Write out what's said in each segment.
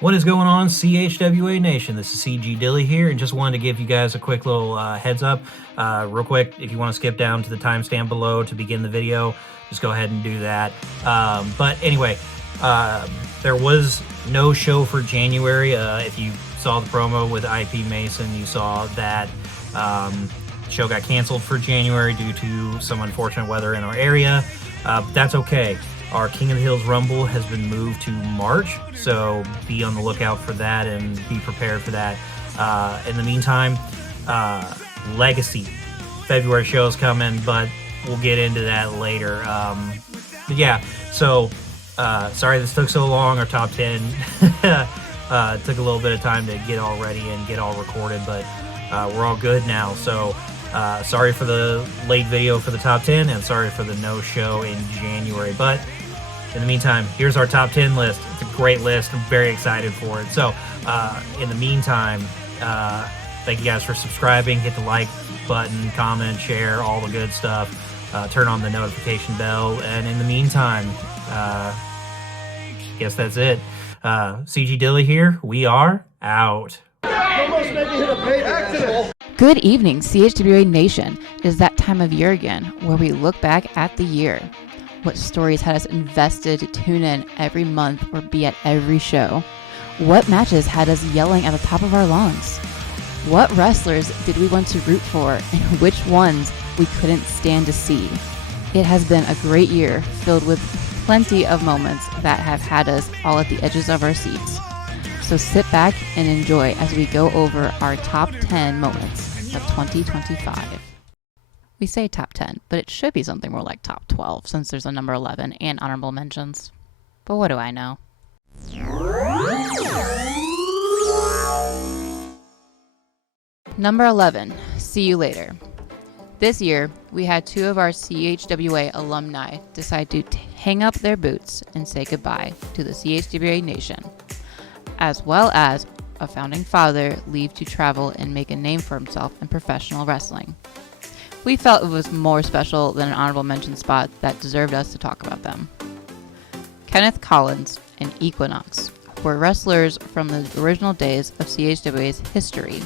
What is going on, CHWA Nation? This is CG Dilly here, and just wanted to give you guys a quick little heads up. Real quick, if you want to skip down to the timestamp below to begin the video, just go ahead and do that. But anyway, there was no show for January. If you saw the promo with IP Mason, you saw that the show got canceled for January due to some unfortunate weather in our area. But that's okay. Our King of the Hills Rumble has been moved to March, so be on the lookout for that and be prepared for that. In the meantime, Legacy February show is coming, but we'll get into that later. But yeah, so sorry this took so long. Our top 10 took a little bit of time to get all ready and get all recorded, but we're all good now. So sorry for the late video for the top 10, and sorry for the no show in January. But in the meantime, here's our top 10 list. It's a great list. I'm very excited for it. So in the meantime, thank you guys for subscribing. Hit the like button, comment, share, all the good stuff. Turn on the notification bell. And in the meantime, guess that's it. CG Dilly here. We are out. Good evening, CHWA Nation. It is that time of year again where we look back at the year. What stories had us invested to tune in every month or be at every show? What matches had us yelling at the top of our lungs? What wrestlers did we want to root for, and which ones we couldn't stand to see? It has been a great year filled with plenty of moments that have had us all at the edges of our seats. So sit back and enjoy as we go over our top 10 moments of 2025. We say top 10, but it should be something more like top 12 since there's a number 11 and honorable mentions. But what do I know? Number 11, See You Later. This year, we had two of our CHWA alumni decide to hang up their boots and say goodbye to the CHWA Nation, as well as a founding father leave to travel and make a name for himself in professional wrestling. We felt it was more special than an honorable mention spot that deserved us to talk about them. Kenneth Collins and Equinox were wrestlers from the original days of CHWA's history.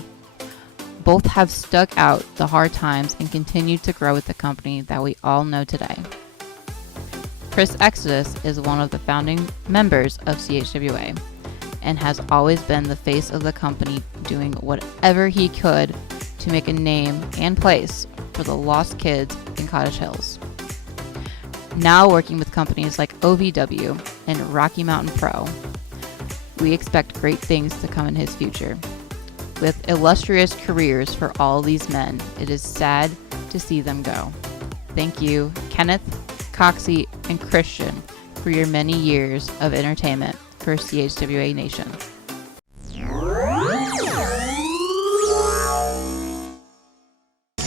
Both have stuck out the hard times and continued to grow with the company that we all know today. Chris Exodus is one of the founding members of CHWA and has always been the face of the company, doing whatever he could to make a name and place for the lost kids in Cottage Hills. Now working with companies like OVW and Rocky Mountain Pro, we expect great things to come in his future. With illustrious careers for all these men, it is sad to see them go. Thank you, Kenneth, Coxie, and Christian, for your many years of entertainment for CHWA Nation.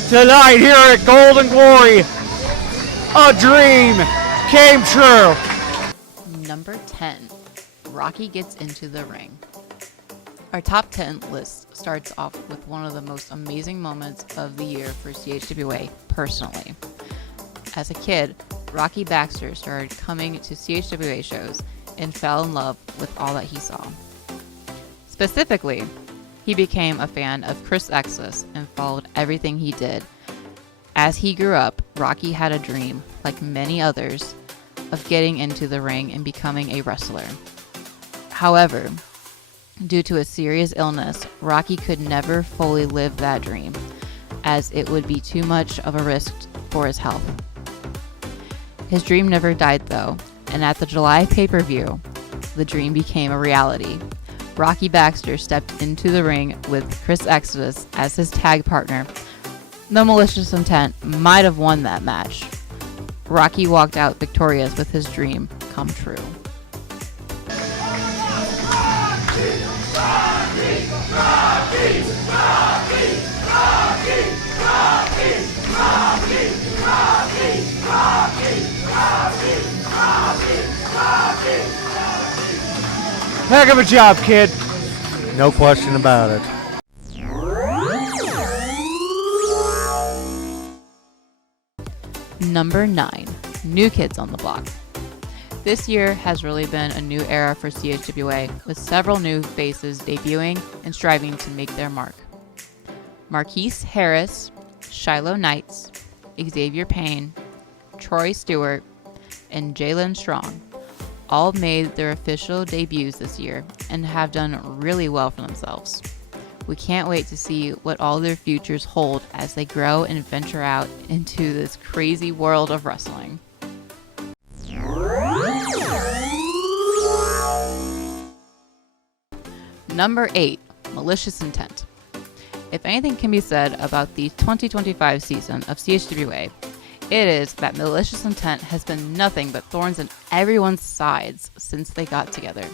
Tonight here at Golden Glory, a dream came true. Number 10, Rocky gets into the ring. Our top 10 list starts off with one of the most amazing moments of the year for CHWA personally. As a kid, Rocky Baxter started coming to CHWA shows and fell in love with all that he saw. Specifically, he became a fan of Chris Exodus and followed everything he did. As he grew up, Rocky had a dream, like many others, of getting into the ring and becoming a wrestler. However, due to a serious illness, Rocky could never fully live that dream, as it would be too much of a risk for his health. His dream never died though, and at the July pay-per-view, the dream became a reality. Rocky Baxter stepped into the ring with Chris Exodus as his tag partner. No malicious intent might have won that match. Rocky walked out victorious with his dream come true. Heck of a job, kid. No question about it. Number 9, New Kids on the Block. This year has really been a new era for CHWA, with several new faces debuting and striving to make their mark. Marquise Harris, Shiloh Knights, Xavier Payne, Troy Stewart, and Jalen Strong all made their official debuts this year and have done really well for themselves. We can't wait to see what all their futures hold as they grow and venture out into this crazy world of wrestling. Number 8, Malicious Intent. If anything can be said about the 2025 season of CHWA, it is that Malicious Intent has been nothing but thorns in everyone's sides since they got together.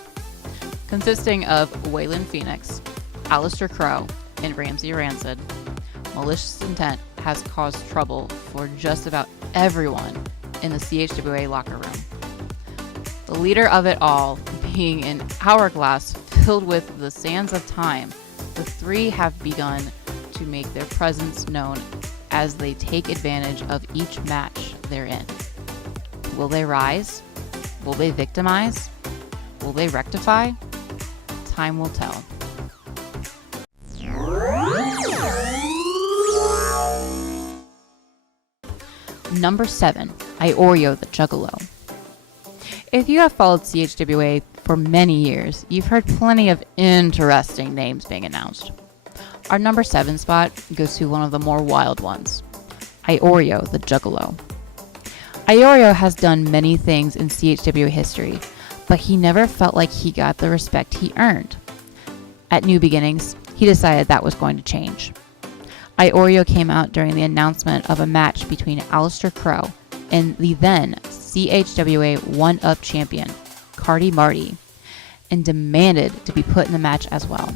Consisting of Waylon Phoenix, Aleister Crow, and Ramsey Rancid, Malicious Intent has caused trouble for just about everyone in the CHWA locker room. The leader of it all being an hourglass filled with the sands of time, the three have begun to make their presence known as they take advantage of each match they're in. Will they rise? Will they victimize? Will they rectify? Time will tell. Number 7, Iorio the Juggalo. If you have followed CHWA for many years, you've heard plenty of interesting names being announced. Our number 7 spot goes to one of the more wild ones, Iorio the Juggalo. Iorio has done many things in CHWA history, but he never felt like he got the respect he earned. At New Beginnings, he decided that was going to change. Iorio came out during the announcement of a match between Aleister Crow and the then CHWA 1-Up champion, Cardi Marty, and demanded to be put in the match as well.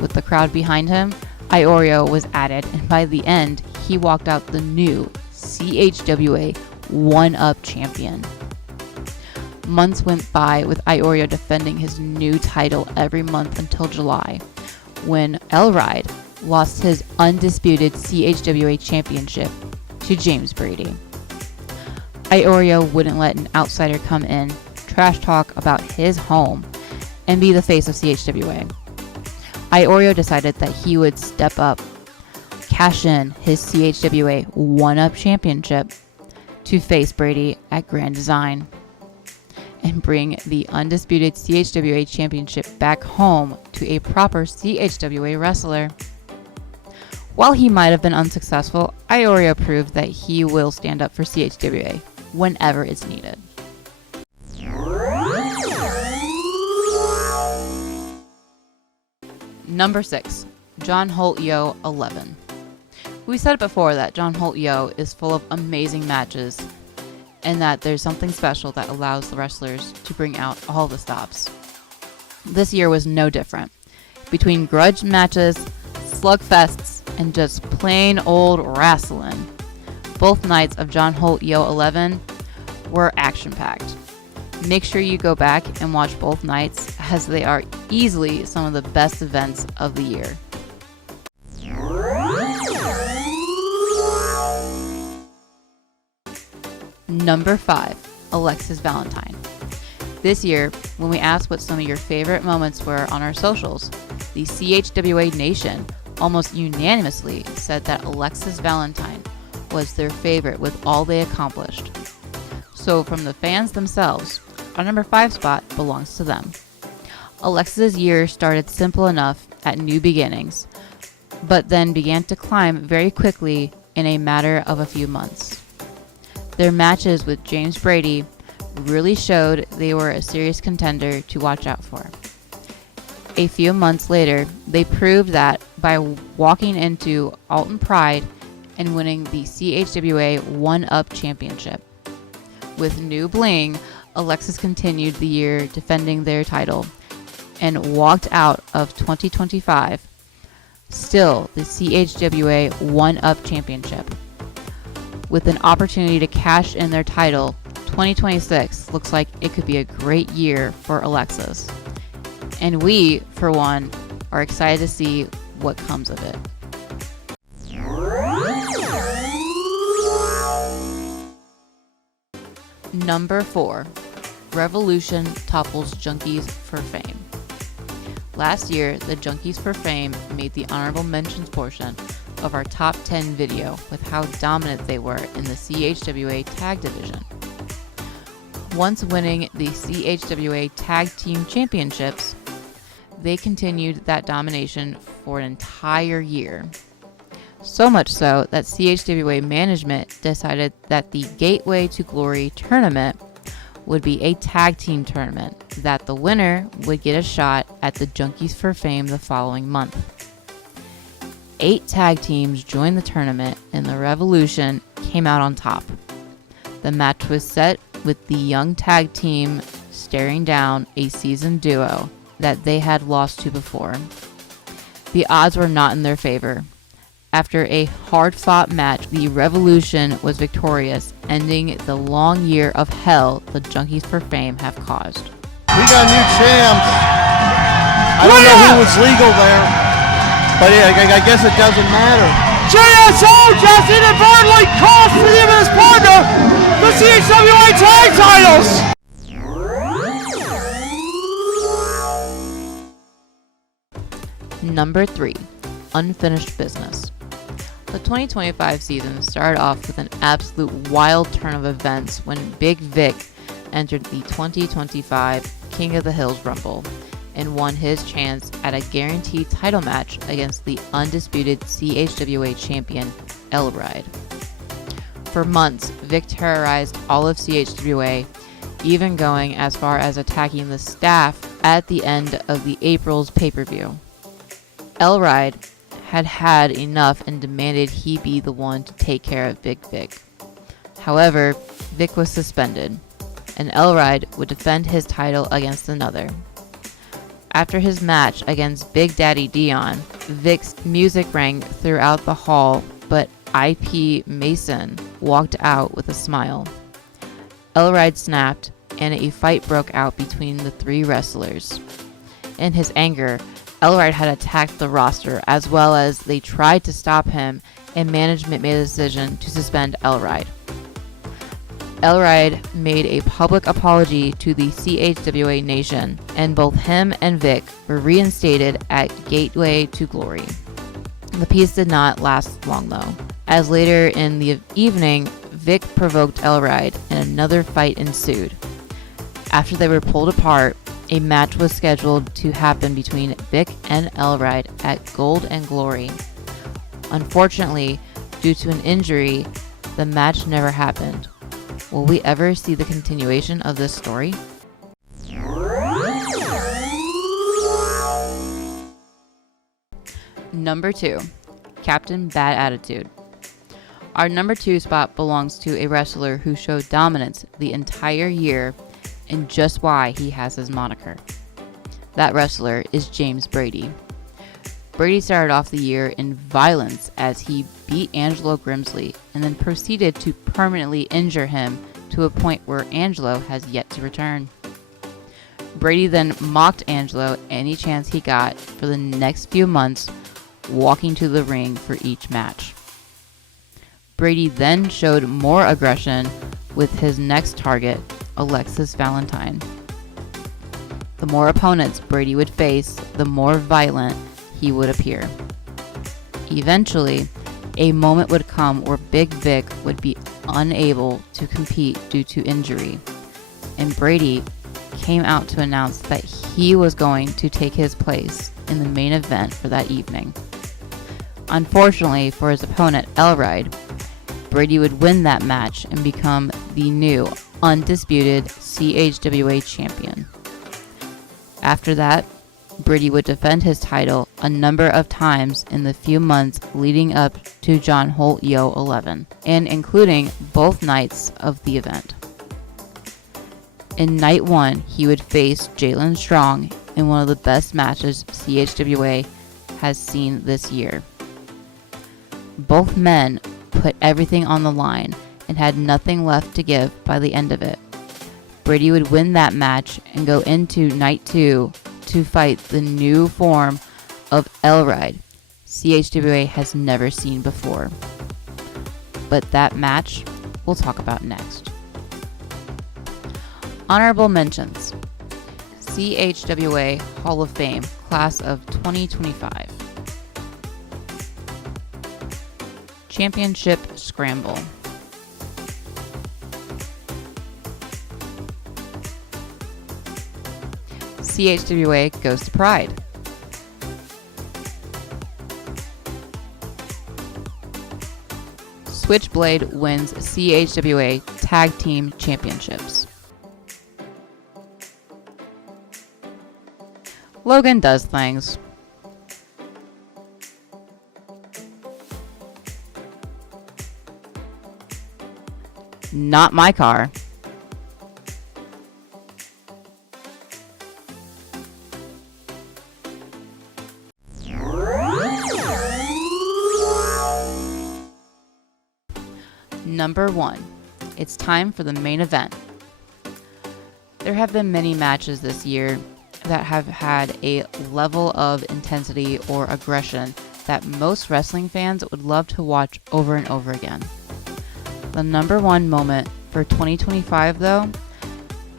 With the crowd behind him, Iorio was added, and by the end, he walked out the new CHWA 1-Up champion. Months went by with Iorio defending his new title every month until July, when Elride lost his undisputed CHWA championship to James Brady. Iorio wouldn't let an outsider come in, trash talk about his home, and be the face of CHWA. Iorio decided that he would step up, cash in his CHWA 1-Up championship to face Brady at Grand Design, and bring the undisputed CHWA championship back home to a proper CHWA wrestler. While he might have been unsuccessful, Iorio proved that he will stand up for CHWA whenever it's needed. Number 6, John Holt Yo 11. We said it before that John Holt Yo is full of amazing matches, and that there's something special that allows the wrestlers to bring out all the stops. This year was no different. Between grudge matches, slugfests, and just plain old wrestling, both nights of John Holt Yo 11 were action-packed. Make sure you go back and watch both nights, as they are easily some of the best events of the year. Number 5, Alexis Valentine. This year, when we asked what some of your favorite moments were on our socials, the CHWA Nation almost unanimously said that Alexis Valentine was their favorite with all they accomplished. So from the fans themselves, our number 5 spot belongs to them. Alexis' year started simple enough at New Beginnings, but then began to climb very quickly in a matter of a few months. Their matches with James Brady really showed they were a serious contender to watch out for. A few months later, they proved that by walking into Alton Pride and winning the CHWA 1-Up championship. With new bling, Alexis continued the year defending their title and walked out of 2025 still the CHWA 1-Up championship. With an opportunity to cash in their title, 2026 looks like it could be a great year for Alexis. And we, for one, are excited to see what comes of it. Number 4, Revolution topples Junkies for Fame. Last year, the Junkies for Fame made the honorable mentions portion of our top 10 video with how dominant they were in the CHWA tag division. Once winning the CHWA Tag Team Championships, they continued that domination for an entire year. So much so that CHWA management decided that the Gateway to Glory tournament would be a tag team tournament, that the winner would get a shot at the Junkies for Fame the following month. 8 tag teams joined the tournament and the Revolution came out on top. The match was set with the young tag team staring down a seasoned duo that they had lost to before. The odds were not in their favor. After a hard-fought match, the Revolution was victorious, ending the long year of hell the Junkies for Fame have caused. We got new champs. I don't know who was legal there, but I guess it doesn't matter. JSO just inadvertently cost him and his partner the CHWA tag titles. Number 3, unfinished business. The 2025 season started off with an absolute wild turn of events when Big Vic entered the 2025 King of the Hills Rumble and won his chance at a guaranteed title match against the undisputed CHWA champion, Elride. For months, Vic terrorized all of CHWA, even going as far as attacking the staff at the end of the April's pay-per-view. Elride had enough and demanded he be the one to take care of Big Vic. However, Vic was suspended, and Elride would defend his title against another. After his match against Big Daddy Dion, Vic's music rang throughout the hall, but IP Mason walked out with a smile. Elride snapped, and a fight broke out between the 3 wrestlers. In his anger, Elride had attacked the roster, as well as they tried to stop him, and management made a decision to suspend Elride. Elride made a public apology to the CHWA Nation, and both him and Vic were reinstated at Gateway to Glory. The peace did not last long though, as later in the evening, Vic provoked Elride and another fight ensued. After they were pulled apart, a match was scheduled to happen between Vic and Elride at Gold and Glory. Unfortunately, due to an injury, the match never happened. Will we ever see the continuation of this story? Number 2, Captain Bad Attitude. Our number 2 spot belongs to a wrestler who showed dominance the entire year and just why he has his moniker. That wrestler is James Brady. Brady started off the year in violence as he beat Angelo Grimsley and then proceeded to permanently injure him to a point where Angelo has yet to return. Brady then mocked Angelo any chance he got for the next few months, walking to the ring for each match. Brady then showed more aggression with his next target, Alexis Valentine. The more opponents Brady would face, the more violent he would appear. Eventually, a moment would come where Big Vic would be unable to compete due to injury, and Brady came out to announce that he was going to take his place in the main event for that evening. Unfortunately for his opponent, Elride, Brady would win that match and become the new undisputed CHWA champion. After that, Brady would defend his title a number of times in the few months leading up to John Holt Yo 11, and including both nights of the event. In night 1, he would face Jalen Strong in one of the best matches CHWA has seen this year. Both men put everything on the line and had nothing left to give by the end of it. Brady would win that match and go into night 2 to fight the new form of Elride CHWA has never seen before. But that match we'll talk about next. Honorable mentions: CHWA Hall of Fame, Class of 2025. Championship Scramble. CHWA goes to Pride. Switchblade wins CHWA Tag Team Championships. Logan does things. Not my car. Number 1. It's time for the main event. There have been many matches this year that have had a level of intensity or aggression that most wrestling fans would love to watch over and over again. The number 1 moment for 2025, though,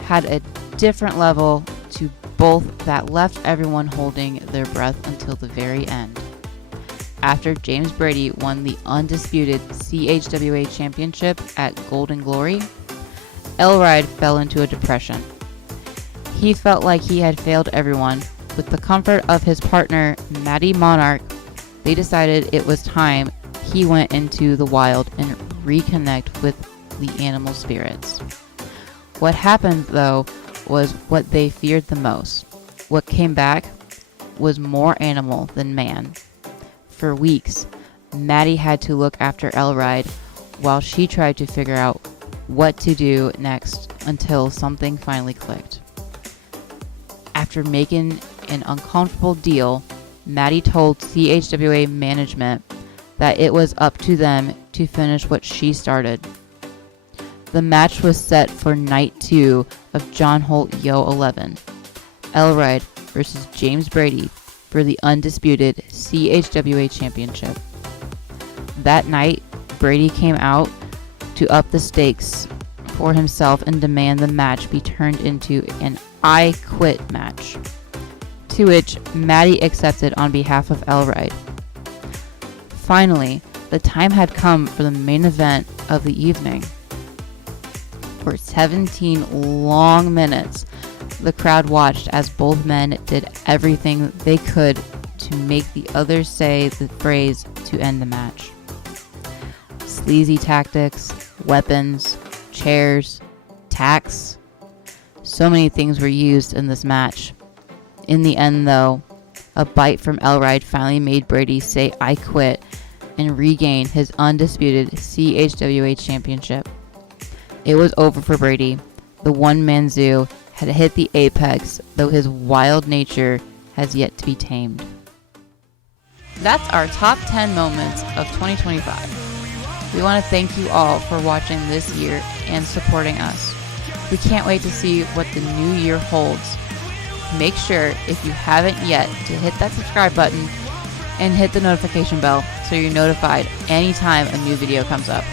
had a different level to both that left everyone holding their breath until the very end. After James Brady won the undisputed CHWA Championship at Golden Glory, Elride fell into a depression. He felt like he had failed everyone. With the comfort of his partner, Matty Monarch, they decided it was time he went into the wild and reconnect with the animal spirits. What happened, though, was what they feared the most. What came back was more animal than man. For weeks, Maddie had to look after Elride while she tried to figure out what to do next until something finally clicked. After making an uncomfortable deal, Maddie told CHWA management that it was up to them to finish what she started. The match was set for night 2 of John Holt Yo 11, Elride versus James Brady for the undisputed CHWA Championship. That night, Brady came out to up the stakes for himself and demand the match be turned into an I Quit match, to which Maddie accepted on behalf of Elride. Finally, the time had come for the main event of the evening. For 17 long minutes, the crowd watched as both men did everything they could to make the other say the phrase to end the match. Sleazy tactics, weapons, chairs, tacks. So many things were used in this match. In the end, though, a bite from Elride finally made Brady say I quit and regain his undisputed CHWA championship. It was over for Brady. The one-man zoo had hit the apex, though his wild nature has yet to be tamed. That's our top 10 moments of 2025. We want to thank you all for watching this year and supporting us. We can't wait to see what the new year holds. Make sure, if you haven't yet, to hit that subscribe button and hit the notification bell so you're notified anytime a new video comes up.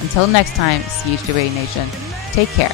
Until next time, CHWA Nation, take care.